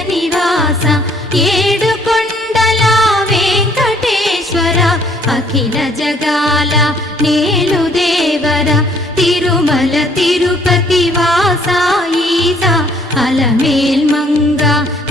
నివాస ఏడుకొండల వెంకటేశ్వర అఖిల జగాల నేలు దేవర తిరుమల తిరుపతి వాస ఈస అలమేల్ మంగ